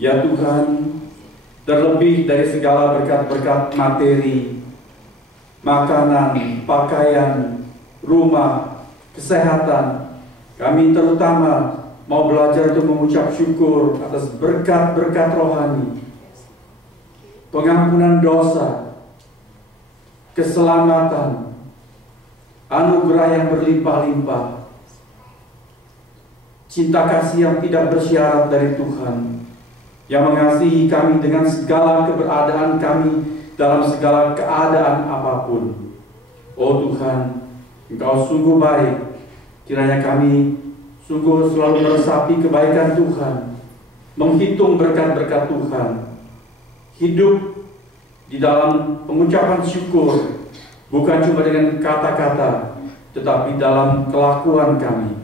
Ya Tuhan, terlebih dari segala berkat-berkat materi, makanan, pakaian, rumah, kesehatan, kami terutama mau belajar untuk mengucap syukur atas berkat-berkat rohani, pengampunan dosa, keselamatan, anugerah yang berlimpah-limpah, cinta kasih yang tidak bersyarat dari Tuhan, yang mengasihi kami dengan segala keberadaan kami dalam segala keadaan apapun. Oh Tuhan, Engkau sungguh baik. Kiranya kami sungguh selalu meresapi kebaikan Tuhan, menghitung berkat-berkat Tuhan, hidup di dalam pengucapan syukur, bukan cuma dengan kata-kata, tetapi dalam kelakuan kami.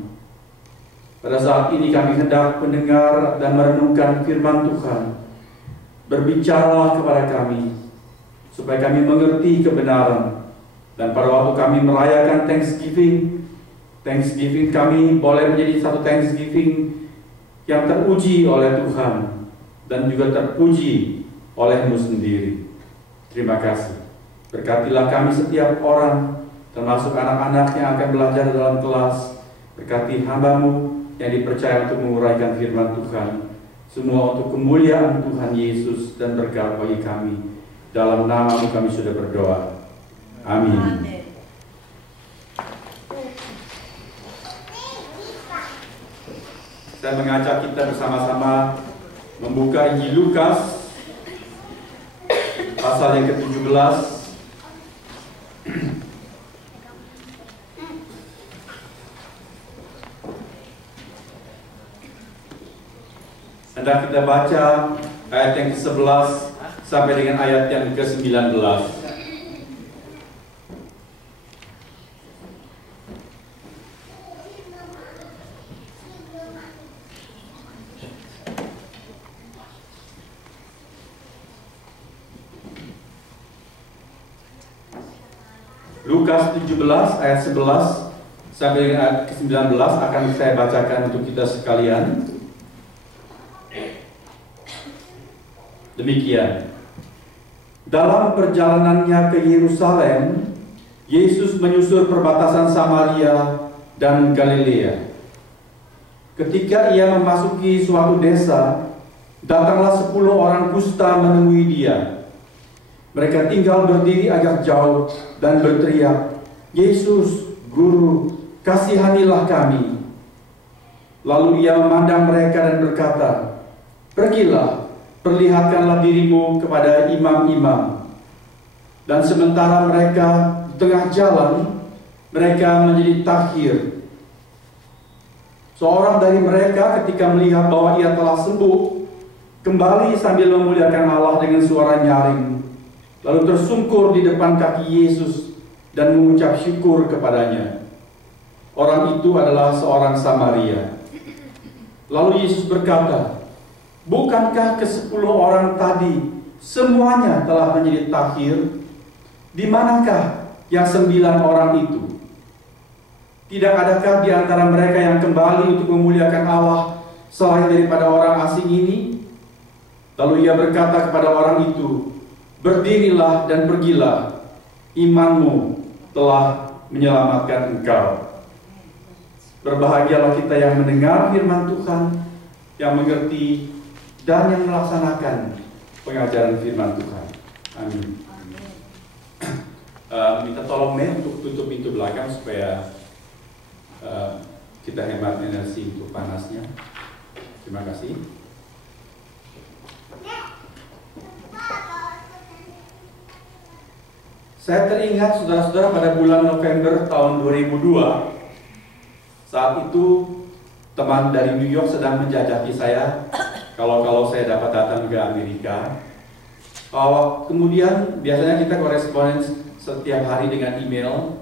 Pada saat ini kami hendak mendengar dan merenungkan firman Tuhan. Berbicaralah kepada kami, supaya kami mengerti kebenaran. Dan pada waktu kami merayakan Thanksgiving kami boleh menjadi satu Thanksgiving yang teruji oleh Tuhan dan juga terpuji oleh-Mu sendiri. Terima kasih. Berkatilah kami setiap orang, termasuk anak-anak yang akan belajar dalam kelas. Berkati hamba-Mu yang dipercaya untuk menguraikan firman Tuhan. Semua untuk kemuliaan Tuhan Yesus dan berkat bagi kami. Dalam nama-Mu kami sudah berdoa. Amin. Saya mengajak kita bersama-sama membuka Injil Lukas pasal yang ke-17. Hendak kita baca ayat yang ke-11 sampai dengan ayat yang ke-19. Lukas 17 ayat 11 sampai dengan ayat ke-19 akan saya bacakan untuk kita sekalian. Demikian. Dalam perjalanannya ke Yerusalem, Yesus menyusur perbatasan Samaria dan Galilea. Ketika ia memasuki suatu desa, datanglah 10 orang kusta menemui dia. Mereka tinggal berdiri agak jauh dan berteriak, "Yesus, Guru, kasihanilah kami." Lalu ia memandang mereka dan berkata, "Pergilah, perlihatkanlah dirimu kepada imam-imam." Dan sementara mereka di tengah jalan, mereka menjadi takhir. Seorang dari mereka ketika melihat bahwa ia telah sembuh, kembali sambil memuliakan Allah dengan suara nyaring, lalu tersungkur di depan kaki Yesus dan mengucap syukur kepadanya. Orang itu adalah seorang Samaria. Lalu Yesus berkata, "Bukankah ke-10 orang tadi semuanya telah menjadi takhir? Di manakah yang 9 orang itu? Tidak adakah di antara mereka yang kembali untuk memuliakan Allah selain daripada orang asing ini?" Lalu ia berkata kepada orang itu, "Berdirilah dan pergilah, imanmu telah menyelamatkan engkau." Berbahagialah kita yang mendengar firman Tuhan, yang mengerti, dan yang melaksanakan pengajaran firman Tuhan. Amin. Minta tolong Mei untuk tutup pintu belakang supaya kita hemat energi untuk panasnya. Terima kasih. Saya teringat saudara-saudara pada bulan November tahun 2002, saat itu teman dari New York sedang menjajaki saya kalau saya dapat datang ke Amerika. Kemudian biasanya kita koresponden setiap hari dengan email.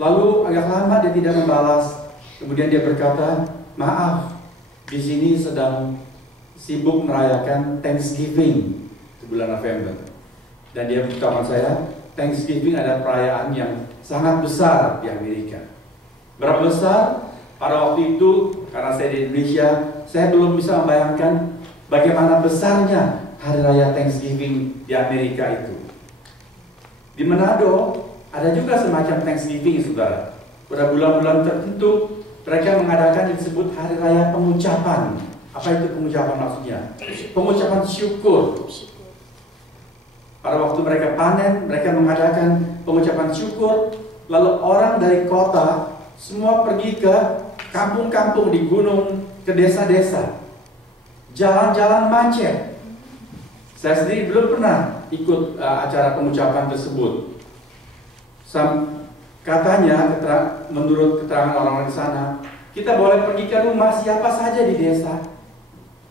Lalu agak lama dia tidak membalas. Kemudian dia berkata, "Maaf, di sini sedang sibuk merayakan Thanksgiving di bulan November." Dan dia beritahu saya, Thanksgiving adalah perayaan yang sangat besar di Amerika. Berapa besar? Pada waktu itu, karena saya di Indonesia, saya belum bisa membayangkan bagaimana besarnya hari raya Thanksgiving di Amerika itu. Di Manado ada juga semacam Thanksgiving, saudara. Pada bulan-bulan tertentu mereka mengadakan yang disebut hari raya pengucapan. Apa itu pengucapan maksudnya? Pengucapan syukur. Pada waktu mereka panen, mereka mengadakan pengucapan syukur. Lalu orang dari kota semua pergi ke kampung-kampung di gunung, ke desa-desa. Jalan-jalan macet. Saya sendiri belum pernah ikut acara pengucapan tersebut. Katanya, menurut keterangan orang-orang di sana, kita boleh pergi ke rumah siapa saja di desa,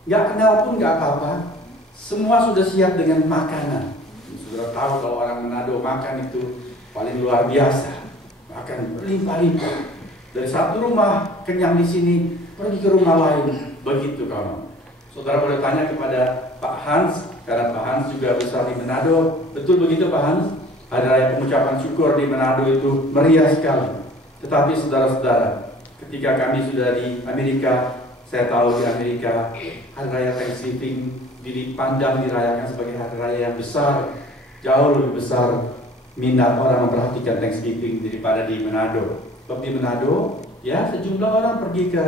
nggak kenal pun nggak apa-apa. Semua sudah siap dengan makanan. Sudah tahu kalau orang Manado makan itu paling luar biasa, makan berlimpah-limpah. Dari satu rumah kenyang di sini, pergi ke rumah lain, begitu kawan. Saudara boleh tanya kepada Pak Hans, karena Pak Hans juga besar di Manado. Betul begitu Pak Hans? Hari raya pengucapan syukur di Manado itu meriah sekali. Tetapi saudara-saudara, ketika kami sudah di Amerika, saya tahu di Amerika hari raya Thanksgiving dipandang, dirayakan sebagai hari raya yang besar, jauh lebih besar minat orang memperhatikan Thanksgiving daripada di Manado. Sebab di Manado, ya sejumlah orang pergi ke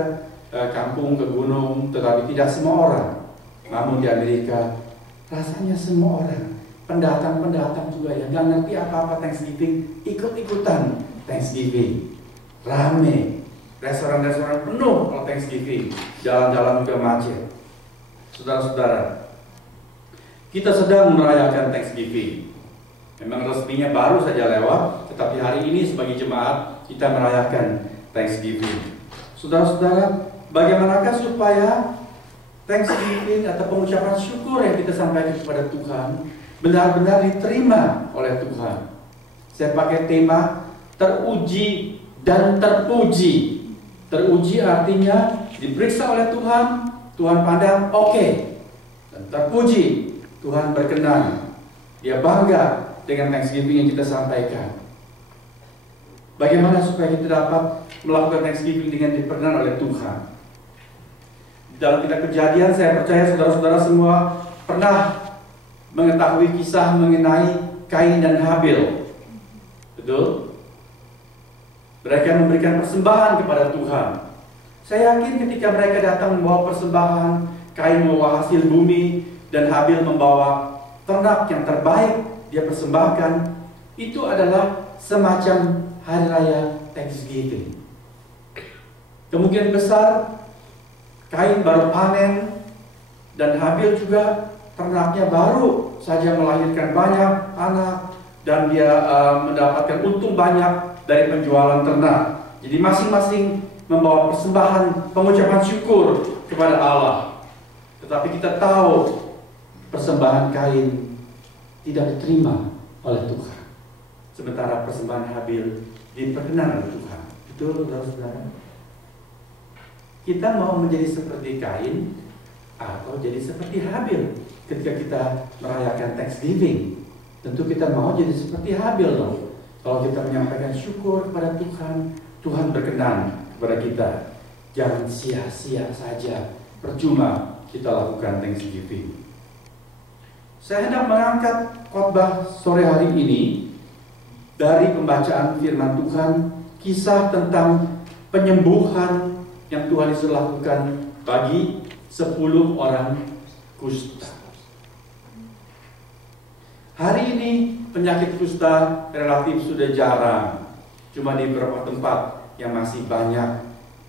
kampung, ke gunung, tetapi tidak semua orang. Namun di Amerika, rasanya semua orang, pendatang-pendatang juga yang nggak ngerti apa-apa Thanksgiving, ikut-ikutan Thanksgiving. Rame, restoran-restoran penuh kalau Thanksgiving, jalan-jalan juga macet. Saudara-saudara, kita sedang merayakan Thanksgiving. Memang resminya baru saja lewat, tetapi hari ini sebagai jemaat kita merayakan Thanksgiving. Saudara-saudara, bagaimanakah supaya Thanksgiving atau pengucapan syukur yang kita sampaikan kepada Tuhan benar-benar diterima oleh Tuhan? Saya pakai tema teruji dan terpuji. Teruji artinya diperiksa oleh Tuhan, Tuhan pandang oke. Dan terpuji, Tuhan berkenan, Dia bangga dengan Thanksgiving yang kita sampaikan. Bagaimana supaya kita dapat melakukan Thanksgiving dengan diperkenan oleh Tuhan? Dalam kitab Kejadian, saya percaya saudara-saudara semua pernah mengetahui kisah mengenai Kain dan Habil. Betul? Mereka memberikan persembahan kepada Tuhan. Saya yakin ketika mereka datang membawa persembahan, Kain membawa hasil bumi dan Habil membawa ternak yang terbaik dia persembahkan, itu adalah semacam hari raya Thanksgiving. Kemungkinan besar Kain baru panen dan Habil juga ternaknya baru saja melahirkan banyak anak dan dia mendapatkan untung banyak dari penjualan ternak. Jadi masing-masing membawa persembahan pengucapan syukur kepada Allah. Tetapi kita tahu persembahan Kain tidak diterima oleh Tuhan, sementara persembahan Habil diperkenan oleh Tuhan. Betul, saudara-saudara? Kita mau menjadi seperti Kain atau jadi seperti Habil ketika kita merayakan Thanksgiving? Tentu kita mau jadi seperti Habil dong. Kalau kita menyampaikan syukur kepada Tuhan, Tuhan berkenan kepada kita. Jangan sia-sia saja, percuma kita lakukan Thanksgiving. Saya hendak mengangkat khotbah sore hari ini dari pembacaan firman Tuhan, kisah tentang penyembuhan yang Tuhan Yesus lakukan bagi 10 orang kusta. Hari ini penyakit kusta relatif sudah jarang, cuma di beberapa tempat yang masih banyak,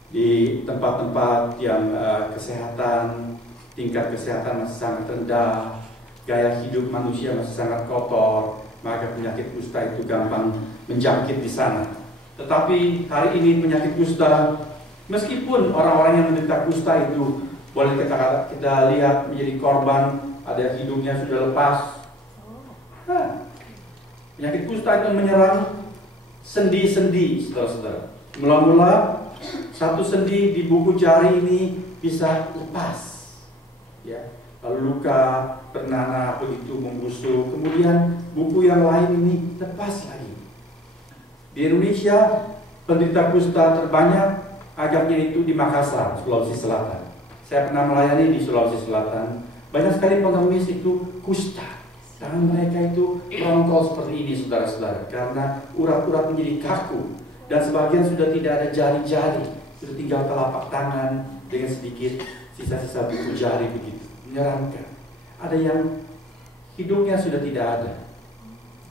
di tempat-tempat yang kesehatan, tingkat kesehatan masih sangat rendah, gaya hidup manusia masih sangat kotor, maka penyakit kusta itu gampang menjangkit di sana. Tetapi hari ini penyakit kusta, meskipun orang-orang yang menderita kusta itu boleh kita lihat menjadi korban, ada hidungnya sudah lepas. Penyakit kusta itu menyerang sendi-sendi, saudara-saudara. Mula-mula satu sendi di buku jari ini bisa lepas, ya. Lalu luka bernanah begitu membusuk, kemudian buku yang lain ini lepas lagi. Di Indonesia penderita kusta terbanyak agaknya itu di Makassar, Sulawesi Selatan. Saya pernah melayani di Sulawesi Selatan. Banyak sekali pengemis itu kusta. Tangan mereka itu rongkol seperti ini, saudara-saudara, karena urat-urat menjadi kaku dan sebagian sudah tidak ada jari-jari, sudah tinggal telapak tangan dengan sedikit sisa-sisa buku jari begitu. Menyeramkan. Ada yang hidungnya sudah tidak ada.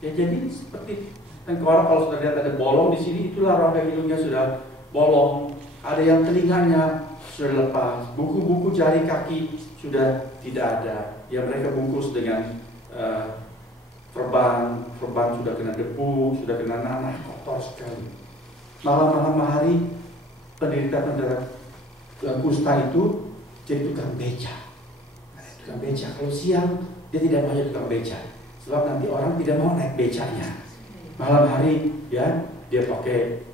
Ya jadi seperti tengkorak, kalau sudah lihat ada bolong di sini, itulah rongga hidungnya sudah bolong. Ada yang telinganya sudah lepas, buku-buku jari kaki sudah tidak ada. Yang mereka bungkus dengan perban sudah kena debu, sudah kena nanah, kotor sekali. Malam-malam hari penderita kusta itu jadi tukang beca. Tukang beca kalau siang dia tidak mau jadi tukang beca, sebab nanti orang tidak mau naik becanya. Malam hari ya dia pakai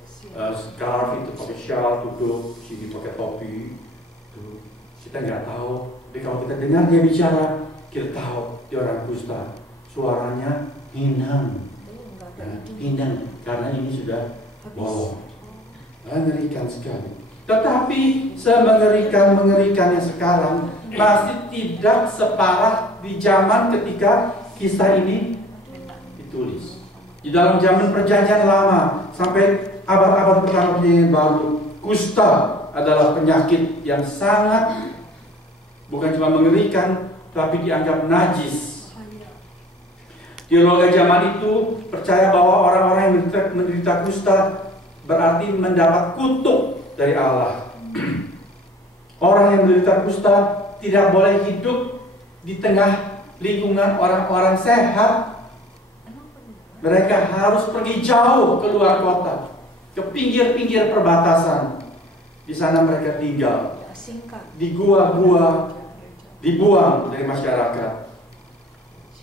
scarf itu, pakai shawl, tutup sini pakai topi. Tuh. Kita nggak tahu, tapi kalau kita dengar dia bicara, kita tahu dia orang kusta. Suaranya hinang, hinang karena ini sudah bolong. Mengerikan sekali. Tetapi semengerikan-mengerikannya sekarang masih tidak separah di zaman ketika kisah ini ditulis. Di dalam zaman perjanjian lama sampai abad-abad pertama perjanjian baru, kusta adalah penyakit yang sangat bukan cuma mengerikan, tapi dianggap najis. Teologi zaman itu percaya bahwa orang-orang yang menderita kusta berarti mendapat kutuk dari Allah. Orang yang menderita kusta tidak boleh hidup di tengah lingkungan orang-orang sehat. Mereka harus pergi jauh keluar kota, ke pinggir-pinggir perbatasan. Di sana mereka tinggal, di gua-gua, dibuang dari masyarakat.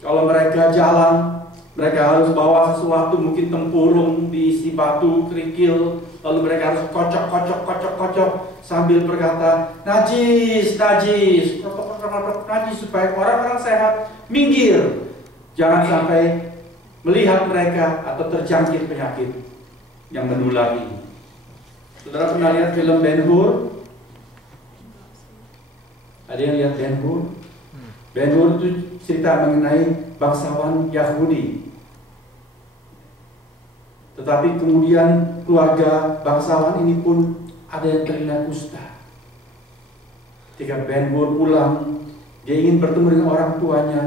Kalau mereka jalan, mereka harus bawa sesuatu, mungkin tempurung diisi batu, kerikil, lalu mereka harus kocok sambil berkata, najis, najis, najis, supaya orang-orang sehat minggir, jangan sampai melihat mereka atau terjangkit penyakit yang menular ini. Saudara pernah lihat film Ben-Hur? Ada yang lihat Ben-Hur? Ben-Hur itu cerita mengenai bangsawan Yahudi. Tetapi kemudian keluarga bangsawan ini pun ada yang terkena kusta. Ketika Ben-Hur pulang, dia ingin bertemu dengan orang tuanya,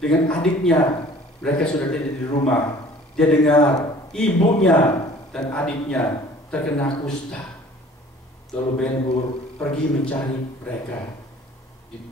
dengan adiknya. Mereka sudah tidak di rumah. Dia dengar ibunya dan adiknya terkena kusta. Lalu Ben-Hur pergi mencari mereka di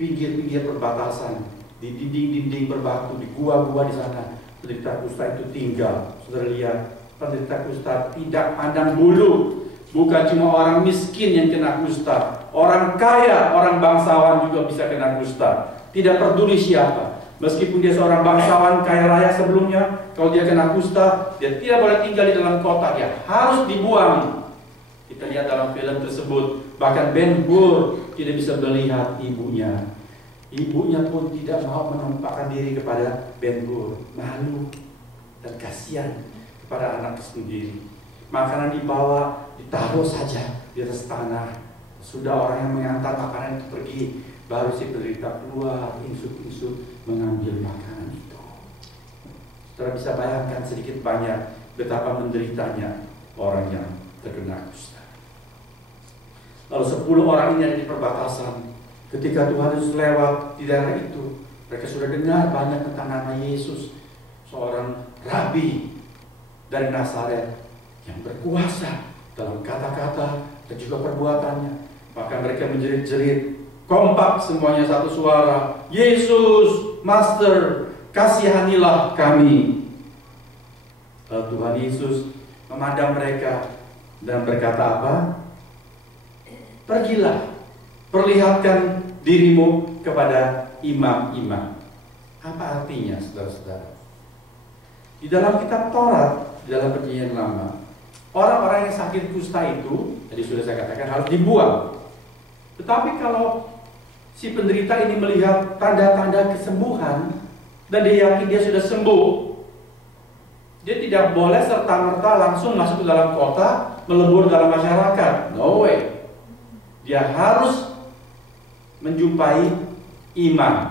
pinggir-pinggir perbatasan, di dinding-dinding berbatu, di gua-gua di sana. Penderita kusta itu tinggal. Saudara lihat, penderita kusta tidak pandang bulu. Bukan cuma orang miskin yang kena kusta, orang kaya, orang bangsawan juga bisa kena kusta. Tidak peduli siapa. Meskipun dia seorang bangsawan kaya raya sebelumnya, kalau dia kena kusta, dia tidak boleh tinggal di dalam kota, dia harus dibuang. Kita lihat dalam film tersebut, bahkan Ben-Hur tidak bisa melihat ibunya. Ibunya pun tidak mau menampakkan diri kepada Ben-Hur, malu dan kasihan kepada anak sendiri. Makanan dibawa, ditaruh saja di atas tanah. Sudah orang yang mengantar makanan itu pergi, baru si penderita keluar, insut-insut mengambil makanan itu. Saudara bisa bayangkan sedikit banyak betapa menderitanya orang yang terkena kusta. Lalu 10 orang ini ada di perbatasan. Ketika Tuhan Yesus lewat di daerah itu, mereka sudah dengar banyak tentang nama Yesus, seorang rabi dari Nazaret yang berkuasa dalam kata-kata dan juga perbuatannya. Maka mereka menjerit-jerit, kompak semuanya satu suara, Yesus, Master, kasihanilah kami. Lalu Tuhan Yesus memandang mereka dan berkata apa? Pergilah, perlihatkan dirimu kepada imam-imam. Apa artinya, saudara-saudara? Di dalam kitab Taurat, di dalam perjanjian lama, orang-orang yang sakit kusta itu, tadi sudah saya katakan, harus dibuang. Tetapi kalau si penderita ini melihat tanda-tanda kesembuhan dan dia yakin dia sudah sembuh, dia tidak boleh serta-merta langsung masuk ke dalam kota, melebur dalam masyarakat. No way. Dia harus menjumpai iman.